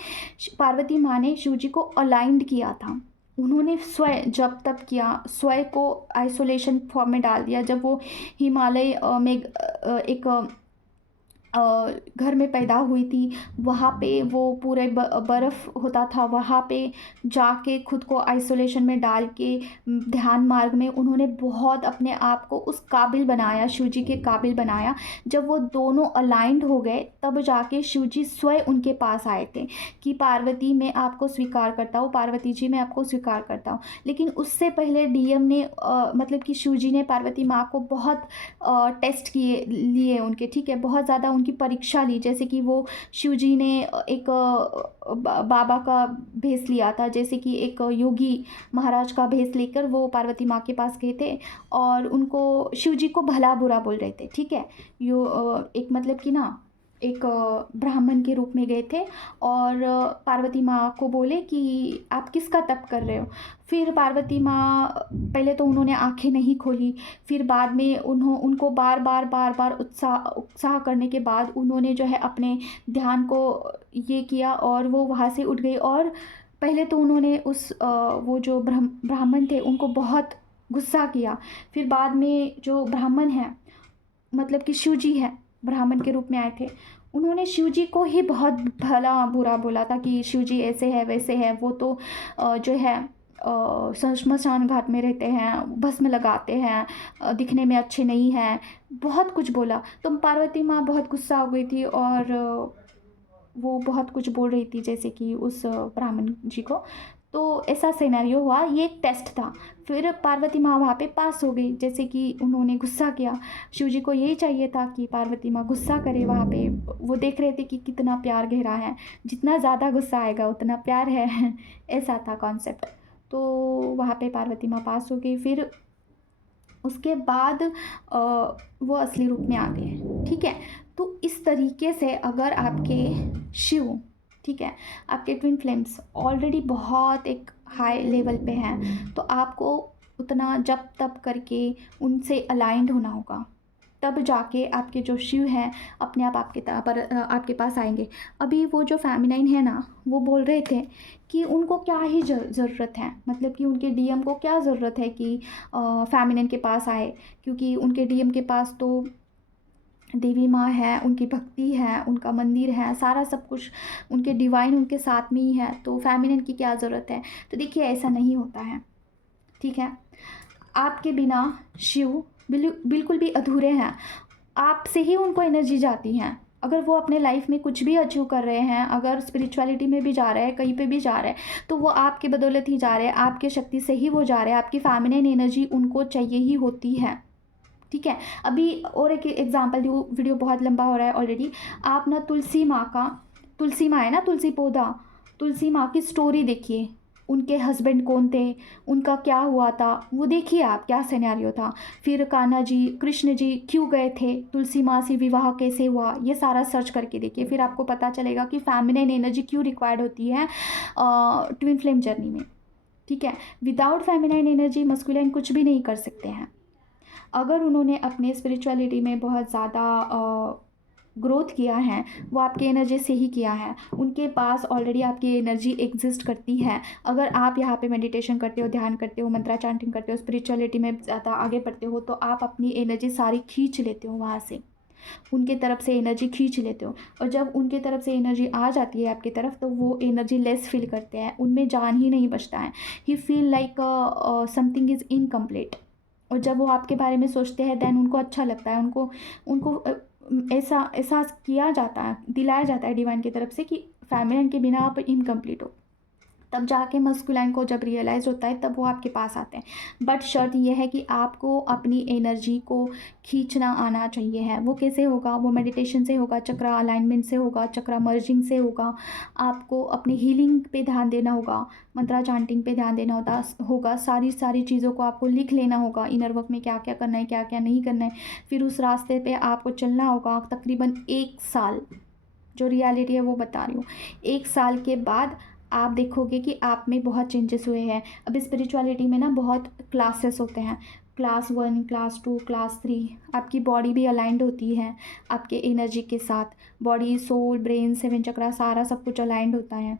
पार्वती माँ ने शिवजी को अलाइंड किया था। उन्होंने स्वयं जब तप किया, स्वयं को आइसोलेशन फॉर्म में डाल दिया। जब वो हिमालय में एक घर में पैदा हुई थी, वहाँ पे वो पूरे बर्फ़ होता था, वहाँ पे जाके खुद को आइसोलेशन में डाल के ध्यान मार्ग में उन्होंने बहुत अपने आप को उस काबिल बनाया, शिवजी के काबिल बनाया। जब वो दोनों अलाइंड हो गए, तब जाके शिवजी स्वयं उनके पास आए थे कि पार्वती मैं आपको स्वीकार करता हूँ, पार्वती जी मैं आपको स्वीकार करता हूँ। लेकिन उससे पहले डीएम ने मतलब कि शिवजी ने पार्वती माँ को बहुत टेस्ट लिए उनके, ठीक है, बहुत ज़्यादा उनकी परीक्षा ली। जैसे कि वो शिवजी ने एक बाबा का भेष लिया था, जैसे कि एक योगी महाराज का भेष लेकर वो पार्वती माँ के पास गए थे, और उनको शिवजी को भला बुरा बोल रहे थे, ठीक है। एक मतलब कि ना एक ब्राह्मण के रूप में गए थे और पार्वती माँ को बोले कि आप किसका तप कर रहे हो। फिर पार्वती माँ, पहले तो उन्होंने आंखें नहीं खोली, फिर बाद में उनको बार बार बार बार उत्साह उत्साह करने के बाद उन्होंने जो है अपने ध्यान को ये किया और वो वहाँ से उठ गई। और पहले तो उन्होंने वो जो ब्राह्मण थे उनको बहुत गुस्सा किया। फिर बाद में जो ब्राह्मण हैं, मतलब कि शिव जी हैं, ब्राह्मण के रूप में आए थे, उन्होंने शिव जी को ही बहुत भला बुरा बोला था कि शिव जी ऐसे है वैसे है, वो तो जो है श्मशान घाट में रहते हैं, भस्म लगाते हैं, दिखने में अच्छे नहीं हैं, बहुत कुछ बोला। तो पार्वती माँ बहुत गुस्सा हो गई थी और वो बहुत कुछ बोल रही थी जैसे कि उस ब्राह्मण जी को। तो ऐसा सिनेरियो हुआ, ये एक टेस्ट था। फिर पार्वती माँ वहाँ पे पास हो गई, जैसे कि उन्होंने गुस्सा किया। शिव जी को यही चाहिए था कि पार्वती माँ गुस्सा करे वहाँ पे। वो देख रहे थे कि कितना प्यार गहरा है, जितना ज़्यादा गुस्सा आएगा उतना प्यार है ऐसा था कॉन्सेप्ट। तो वहाँ पे पार्वती माँ पास हो गई। फिर उसके बाद वो असली रूप में आ गए। ठीक है, तो इस तरीके से अगर आपके शिव, ठीक है, आपके ट्विन फ्लेम्स ऑलरेडी बहुत एक हाई लेवल पे हैं, तो आपको उतना जप तप करके उनसे अलाइंड होना होगा, तब जाके आपके जो शिव हैं अपने आप आपके पास आएंगे। अभी वो जो फेमिनाइन है ना, वो बोल रहे थे कि उनको क्या ही ज़रूरत है, मतलब कि उनके डीएम को क्या ज़रूरत है कि फेमिनाइन के पास आए, क्योंकि उनके डीएम के पास तो देवी माँ है, उनकी भक्ति है, उनका मंदिर है, सारा सब कुछ उनके डिवाइन उनके साथ में ही है, तो फेमिनिन की क्या ज़रूरत है। तो देखिए ऐसा नहीं होता है, ठीक है। आपके बिना शिव बिल्कुल भी अधूरे हैं, आपसे ही उनको एनर्जी जाती हैं। अगर वो अपने लाइफ में कुछ भी अचीव कर रहे हैं, अगर स्पिरिचुअलिटी में भी जा रहे हैं, कहीं पे भी जा रहे हैं, तो वो आपके बदौलत ही जा रहे हैं, आपके शक्ति से ही वो जा रहे हैं, आपकी फेमिनिन एनर्जी उनको चाहिए ही होती है, ठीक है। अभी और एक एग्जांपल दूँ, वीडियो बहुत लंबा हो रहा है ऑलरेडी। आप ना तुलसी माँ है ना, तुलसी पौधा, तुलसी माँ की स्टोरी देखिए, उनके हस्बैंड कौन थे, उनका क्या हुआ था, वो देखिए आप क्या सिनेरियो था। फिर कान्हा जी, कृष्ण जी क्यों गए थे, तुलसी माँ से विवाह कैसे हुआ, ये सारा सर्च करके देखिए, फिर आपको पता चलेगा कि फेमिनिन एनर्जी क्यों रिक्वायर्ड होती है ट्विन फ्लेम जर्नी में, ठीक है। विदाउट फेमिनिन एनर्जी मस्कुलिन कुछ भी नहीं कर सकते हैं। अगर उन्होंने अपने स्पिरिचुअलिटी में बहुत ज़्यादा ग्रोथ किया है, वो आपकी एनर्जी से ही किया है, उनके पास ऑलरेडी आपकी एनर्जी एग्जिस्ट करती है। अगर आप यहाँ पे मेडिटेशन करते हो, ध्यान करते हो, मंत्रा चैंटिंग करते हो, स्पिरिचुअलिटी में ज़्यादा आगे बढ़ते हो, तो आप अपनी एनर्जी सारी खींच लेते हो वहाँ से, उनके तरफ से एनर्जी खींच लेते हो। और जब उनके तरफ से एनर्जी आ जाती है आपकी तरफ, तो वो एनर्जी लेस फील करते हैं, उनमें जान ही नहीं बचता है, ही feel like something is incomplete. और जब वो आपके बारे में सोचते हैं देन उनको अच्छा लगता है, उनको उनको ऐसा एहसास किया जाता है, दिलाया जाता है डिवाइन की तरफ से कि फेमिनिन के बिना आप इनकम्प्लीट हो। तब जाके मस्कुलाइन को जब रियलाइज़ होता है तब वो आपके पास आते हैं। बट शर्त यह है कि आपको अपनी एनर्जी को खींचना आना चाहिए है। वो कैसे होगा, वो मेडिटेशन से होगा, चक्रा अलाइनमेंट से होगा, चक्रा मर्जिंग से होगा। आपको अपनी हीलिंग पे ध्यान देना होगा, मंत्रा चांटिंग पे ध्यान देना होगा, सारी चीज़ों को आपको लिख लेना होगा, इनर वर्क में क्या क्या करना है, क्या क्या नहीं करना है। फिर उस रास्ते पर आपको चलना होगा तकरीबन 1 साल, जो रियलिटी है वो बता रही हूँ। 1 साल के बाद आप देखोगे कि आप में बहुत चेंजेस हुए हैं। अब स्पिरिचुअलिटी में ना बहुत क्लासेस होते हैं, क्लास 1, क्लास 2, क्लास 3। आपकी बॉडी भी अलाइंड होती है आपके एनर्जी के साथ, बॉडी, सोल, ब्रेन, 7 चक्रा, सारा सब कुछ अलाइंड होता है।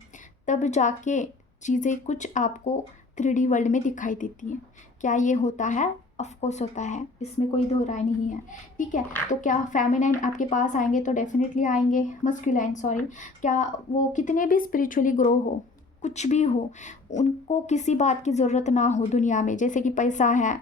तब जाके चीज़ें कुछ आपको 3D वर्ल्ड में दिखाई देती हैं। क्या ये होता है? ऑफ कोर्स होता है, इसमें कोई दो राय नहीं है, ठीक है। तो क्या फेमिनाइन आपके पास आएंगे? तो डेफिनेटली आएंगे। मस्कुलाइन, सॉरी, क्या वो कितने भी स्पिरिचुअली ग्रो हो, कुछ भी हो, उनको किसी बात की ज़रूरत ना हो दुनिया में, जैसे कि पैसा है,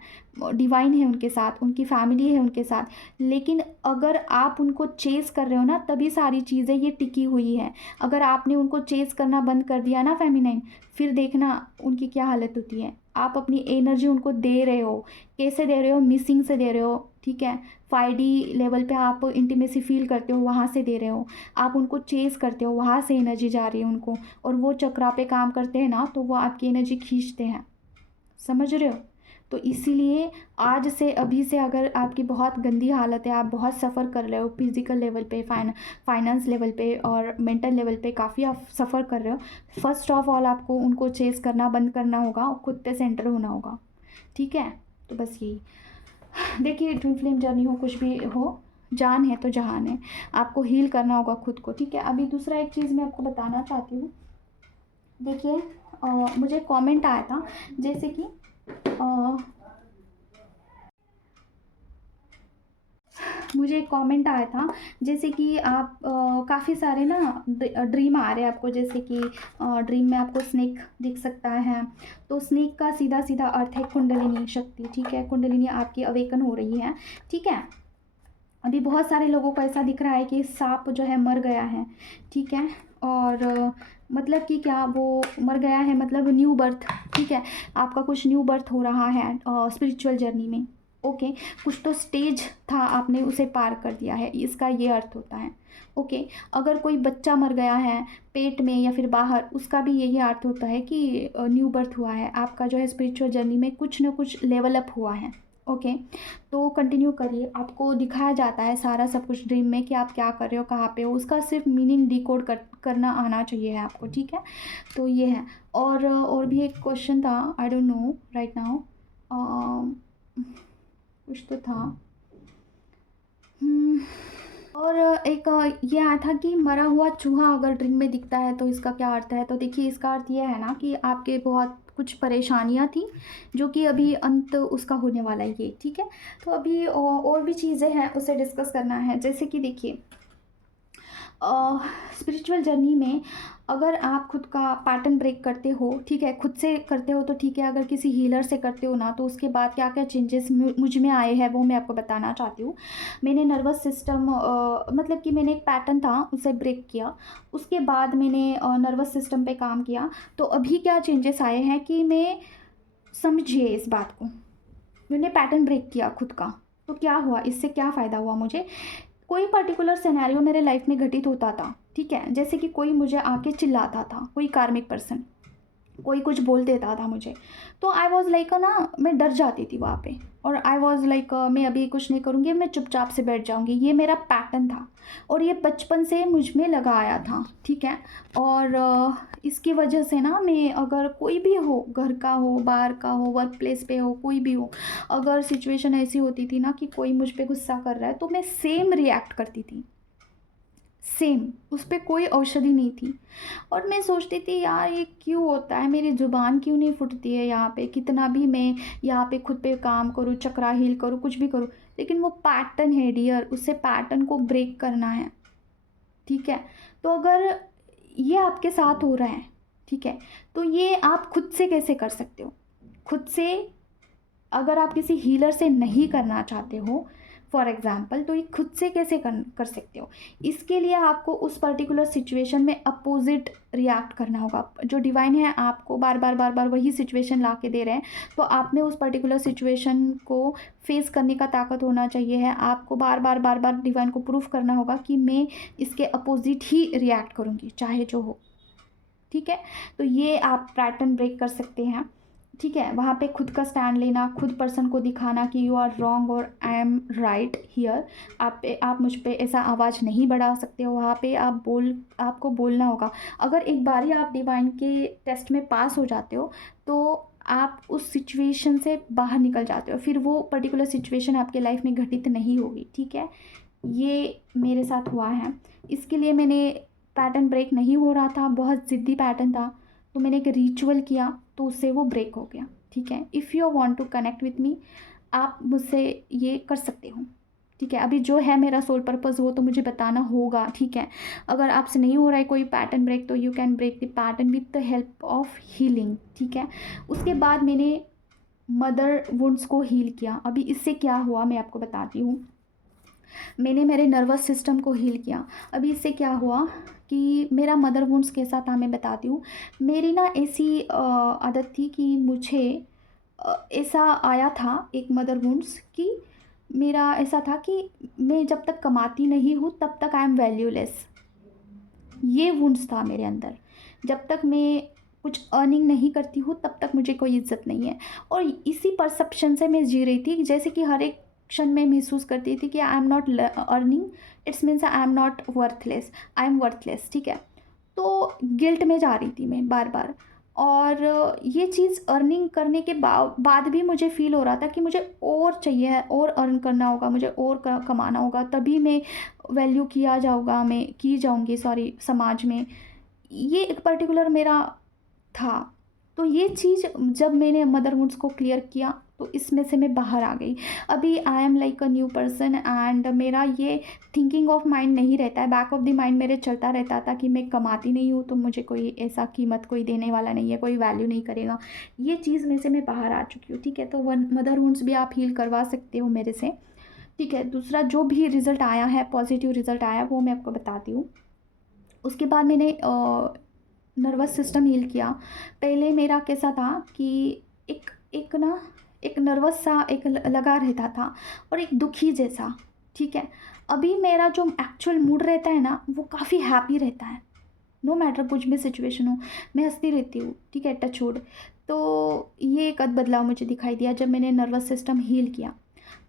डिवाइन है उनके साथ, उनकी फैमिली है उनके साथ, लेकिन अगर आप उनको चेस कर रहे हो ना, तभी सारी चीज़ें ये टिकी हुई है। अगर आपने उनको चेस करना बंद कर दिया ना फेमिनाइन, फिर देखना उनकी क्या हालत होती है। आप अपनी एनर्जी उनको दे रहे हो, कैसे दे रहे हो? मिसिंग से दे रहे हो, ठीक है। 5D लेवल पे आप इंटीमेसी फील करते हो, वहाँ से दे रहे हो। आप उनको चेस करते हो, वहाँ से एनर्जी जा रही है उनको, और वो चक्रा पे काम करते हैं ना, तो वो आपकी एनर्जी खींचते हैं, समझ रहे हो? तो इसीलिए आज से, अभी से अगर आपकी बहुत गंदी हालत है, आप बहुत सफ़र कर रहे हो फिज़िकल लेवल पे, फाइनेंस लेवल पे और मेंटल लेवल पे, काफ़ी आप सफ़र कर रहे हो, फर्स्ट ऑफ ऑल आपको उनको चेस करना बंद करना होगा और खुद पे सेंटर होना होगा, ठीक है। तो बस यही, देखिए ट्विन फ्लेम जर्नी हो, कुछ भी हो, जान है तो जहान है, आपको हील करना होगा खुद को, ठीक है। अभी दूसरा एक चीज़ मैं आपको बताना चाहती हूँ। देखिए मुझे कमेंट आया था, जैसे कि मुझे एक कमेंट आया था, जैसे कि आप काफ़ी सारे ना ड्रीम आ रहे हैं आपको, जैसे कि ड्रीम में आपको स्नेक दिख सकता है। तो स्नेक का सीधा सीधा अर्थ है कुंडलिनी शक्ति, ठीक है। कुंडलिनी आपकी अवेकन हो रही है, ठीक है। अभी बहुत सारे लोगों को ऐसा दिख रहा है कि सांप जो है मर गया है, ठीक है। और मतलब कि क्या वो मर गया है, मतलब न्यू बर्थ, ठीक है। आपका कुछ न्यू बर्थ हो रहा है स्पिरिचुअल जर्नी में, ओके। कुछ तो स्टेज था, आपने उसे पार कर दिया है, इसका ये अर्थ होता है, ओके। अगर कोई बच्चा मर गया है पेट में या फिर बाहर, उसका भी यही अर्थ होता है कि न्यू बर्थ हुआ है, आपका जो है स्पिरिचुअल जर्नी में कुछ ना कुछ लेवल अप हुआ है, ओके। तो कंटिन्यू करिए, आपको दिखाया जाता है सारा सब कुछ ड्रीम में कि आप क्या कर रहे हो, कहाँ पे हो, उसका सिर्फ मीनिंग डिकोड करना आना चाहिए है आपको, ठीक है। तो ये है। और भी एक क्वेश्चन था, I don't know right now, कुछ तो था। और एक ये आया था कि मरा हुआ चूहा अगर ड्रीम में दिखता है तो इसका क्या अर्थ है। तो देखिए इसका अर्थ ये है ना कि आपके बहुत कुछ परेशानियां थी, जो कि अभी अंत उसका होने वाला है ये, ठीक है। तो अभी और भी चीज़ें हैं, उसे डिस्कस करना है। जैसे कि देखिए स्पिरिचुअल जर्नी में अगर आप खुद का पैटर्न ब्रेक करते हो, ठीक है, खुद से करते हो तो ठीक है, अगर किसी हीलर से करते हो ना, तो उसके बाद क्या क्या चेंजेस मुझ में आए हैं वो मैं आपको बताना चाहती हूँ। मैंने नर्वस सिस्टम मतलब कि मैंने एक पैटर्न था उसे ब्रेक किया, उसके बाद मैंने नर्वस सिस्टम पे काम किया। तो अभी क्या चेंजेस आए हैं कि मैं, समझिए इस बात को, मैंने पैटर्न ब्रेक किया खुद का, तो क्या हुआ, इससे क्या फ़ायदा हुआ मुझे। कोई पर्टिकुलर सिनेरियो मेरे लाइफ में घटित होता था, ठीक है, जैसे कि कोई मुझे आके चिल्लाता था, कोई कार्मिक पर्सन, कोई कुछ बोल देता था मुझे, तो आई वॉज़ लाइक ना, मैं डर जाती थी वहाँ पे, और आई वॉज़ लाइक मैं अभी कुछ नहीं करूँगी, मैं चुपचाप से बैठ जाऊँगी। ये मेरा पैटर्न था और ये बचपन से मुझ में लगा आया था, ठीक है। और इसकी वजह से ना, मैं अगर कोई भी हो, घर का हो, बाहर का हो, वर्क प्लेस पे हो, कोई भी हो, अगर सिचुएशन ऐसी होती थी ना कि कोई मुझ पे गुस्सा कर रहा है, तो मैं सेम रिएक्ट करती थी, सेम, उस पर कोई औषधि नहीं थी। और मैं सोचती थी यार ये क्यों होता है, मेरी ज़ुबान क्यों नहीं फुटती है यहाँ पे, कितना भी मैं यहाँ पे खुद पे काम करूँ, चक्रा हील करूँ, कुछ भी करूँ, लेकिन वो पैटर्न है डियर, उससे पैटर्न को ब्रेक करना है, ठीक है। तो अगर ये आपके साथ हो रहा है, ठीक है, तो ये आप खुद से कैसे कर सकते हो, खुद से। अगर आप किसी हीलर से नहीं करना चाहते हो फॉर एग्ज़ाम्पल, तो ये खुद से कैसे कर सकते हो। इसके लिए आपको उस पर्टिकुलर सिचुएशन में अपोजिट रिएक्ट करना होगा। जो डिवाइन है आपको बार बार बार बार वही सिचुएशन ला के दे रहे हैं, तो आप में उस पर्टिकुलर सिचुएशन को फेस करने का ताकत होना चाहिए है। आपको बार बार बार बार डिवाइन को प्रूफ करना होगा कि मैं इसके अपोजिट ही रिएक्ट करूँगी, चाहे जो हो, ठीक है। तो ये आप पैटर्न ब्रेक कर सकते हैं, ठीक है। वहाँ पे खुद का स्टैंड लेना, खुद पर्सन को दिखाना कि यू आर रॉन्ग और आई एम राइट हियर। आप मुझ पे ऐसा आवाज़ नहीं बढ़ा सकते हो, वहाँ पे आपको बोलना होगा। अगर एक बारी आप डिवाइन के टेस्ट में पास हो जाते हो, तो आप उस सिचुएशन से बाहर निकल जाते हो, फिर वो पर्टिकुलर सिचुएशन आपके लाइफ में घटित नहीं होगी, ठीक है। ये मेरे साथ हुआ है, इसके लिए मैंने, पैटर्न ब्रेक नहीं हो रहा था, बहुत ज़िद्दी पैटर्न था, तो मैंने एक रिचुअल किया तो उससे वो ब्रेक हो गया, ठीक है। If you want to connect with me, आप मुझसे ये कर सकते हो, ठीक है। अभी जो है मेरा सोल पर्पज़ वो तो मुझे बताना होगा, ठीक है। अगर आपसे नहीं हो रहा है कोई पैटर्न ब्रेक, तो you can break the pattern with the help of healing, ठीक है। उसके बाद मैंने मदर वुंड्स को हील किया। अभी इससे क्या हुआ मैं आपको बताती हूँ। मैंने मेरे नर्वस सिस्टम को हील किया। अभी इससे क्या हुआ कि मेरा मदर वुंड्स कैसा था मैं बताती हूँ। मेरी ना ऐसी आदत थी कि मुझे ऐसा आया था एक मदर वुंड्स कि मेरा ऐसा था कि मैं जब तक कमाती नहीं हूँ तब तक आई एम वैल्यूलेस। ये वुंड्स था मेरे अंदर। जब तक मैं कुछ अर्निंग नहीं करती हूँ तब तक मुझे कोई इज़्ज़त नहीं है। और इसी परसेप्शन से मैं जी रही थी, जैसे कि हर एक क्षण में महसूस करती थी कि I am not earning, it's means I am not worthless, I am worthless, ठीक है। तो गिल्ट में जा रही थी मैं बार बार। और ये चीज़ अर्निंग करने के बाद भी मुझे फ़ील हो रहा था कि मुझे और चाहिए है, और अर्न करना होगा, मुझे और कमाना होगा, तभी मैं वैल्यू किया जाऊँगा, मैं की जाऊँगी सॉरी समाज में। ये एक पर्टिकुलर मेरा था। तो ये चीज़ जब मैंने मदर वुड्स को क्लियर किया तो इसमें से मैं बाहर आ गई। अभी I am like a new person and मेरा ये थिंकिंग ऑफ माइंड नहीं रहता है, बैक ऑफ द माइंड मेरे चलता रहता था कि मैं कमाती नहीं हूँ तो मुझे कोई ऐसा कीमत कोई देने वाला नहीं है, कोई वैल्यू नहीं करेगा। ये चीज़ में से मैं बाहर आ चुकी हूँ, ठीक है। तो वन मदर वुड्स भी आप हील करवा सकते हो मेरे से, ठीक है। दूसरा जो भी रिज़ल्ट आया है, पॉजिटिव रिज़ल्ट आया, वो मैं आपको बताती हूँ। उसके बाद मैंने नर्वस सिस्टम हील किया। पहले मेरा कैसा था कि एक एक ना एक नर्वस सा एक लगा रहता था और एक दुखी जैसा, ठीक है। अभी मेरा जो एक्चुअल मूड रहता है ना वो काफ़ी हैप्पी रहता है, नो मैटर कुछ भी सिचुएशन हो, मैं हंसती रहती हूँ, ठीक है, टच वुड। तो ये एक बदलाव मुझे दिखाई दिया जब मैंने नर्वस सिस्टम हील किया।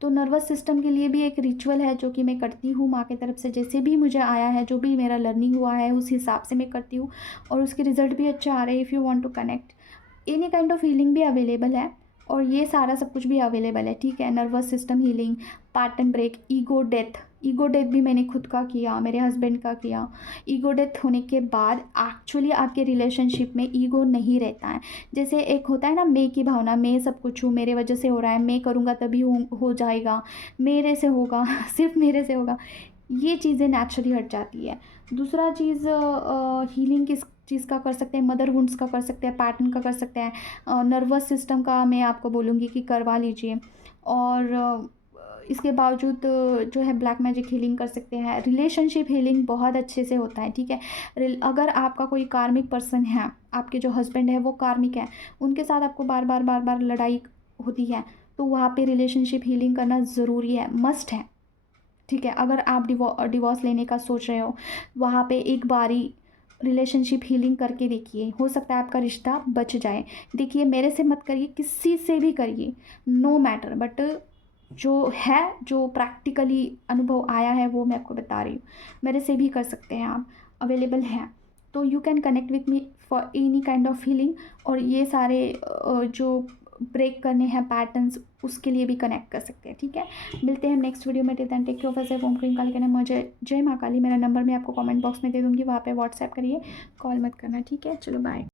तो नर्वस सिस्टम के लिए भी एक रिचुअल है जो कि मैं करती हूँ माँ की तरफ से, जैसे भी मुझे आया है, जो भी मेरा लर्निंग हुआ है उस हिसाब से मैं करती हूँ और उसके रिज़ल्ट भी अच्छे आ रहे हैं। If you want to connect, any kind of healing भी अवेलेबल है और ये सारा सब कुछ भी अवेलेबल है, ठीक है। Nervous system healing, partner break, ego death भी मैंने खुद का किया, मेरे हस्बैंड का किया। ईगो डेथ होने के बाद एक्चुअली आपके रिलेशनशिप में ईगो नहीं रहता है। जैसे एक होता है ना मैं की भावना, मैं सब कुछ हूँ, मेरे वजह से हो रहा है, मैं करूँगा तभी हो जाएगा, मेरे से होगा सिर्फ मेरे से होगा, ये चीज़ें नेचुरली हट जाती है। दूसरा चीज़ हीलिंग किस चीज़ का कर सकते हैं, मदर वुंड्स का कर सकते हैं, पैटर्न का कर सकते हैं, नर्वस सिस्टम का मैं आपको बोलूँगी कि करवा लीजिए। और इसके बावजूद जो है ब्लैक मैजिक हीलिंग कर सकते हैं। रिलेशनशिप हीलिंग बहुत अच्छे से होता है, ठीक है। अगर आपका कोई कार्मिक पर्सन है, आपके जो हस्बैंड है वो कार्मिक है, उनके साथ आपको बार बार लड़ाई होती है, तो वहाँ पे रिलेशनशिप हीलिंग करना ज़रूरी है, मस्ट है, ठीक है। अगर आप डिवोर्स लेने का सोच रहे हो, वहाँ पे एक बारी रिलेशनशिप हीलिंग करके देखिए, हो सकता है आपका रिश्ता बच जाए। देखिए मेरे से मत करिए, किसी से भी करिए, नो मैटर, बट जो है, जो प्रैक्टिकली अनुभव आया है वो मैं आपको बता रही हूँ। मेरे से भी कर सकते हैं आप, अवेलेबल हैं। तो you can connect with me for any kind of healing. और ये सारे जो ब्रेक करने हैं पैटर्न्स, उसके लिए भी कनेक्ट कर सकते हैं, ठीक है। मिलते हैं नेक्स्ट वीडियो में, till then take care of yourself. ओम क्रीम काली का नाम मुझे जय माँ काली। मेरा नंबर मैं आपको कमेंट बॉक्स में दे दूँगी, वहाँ पे व्हाट्सएप करिए, कॉल मत करना, ठीक है। चलो बाय।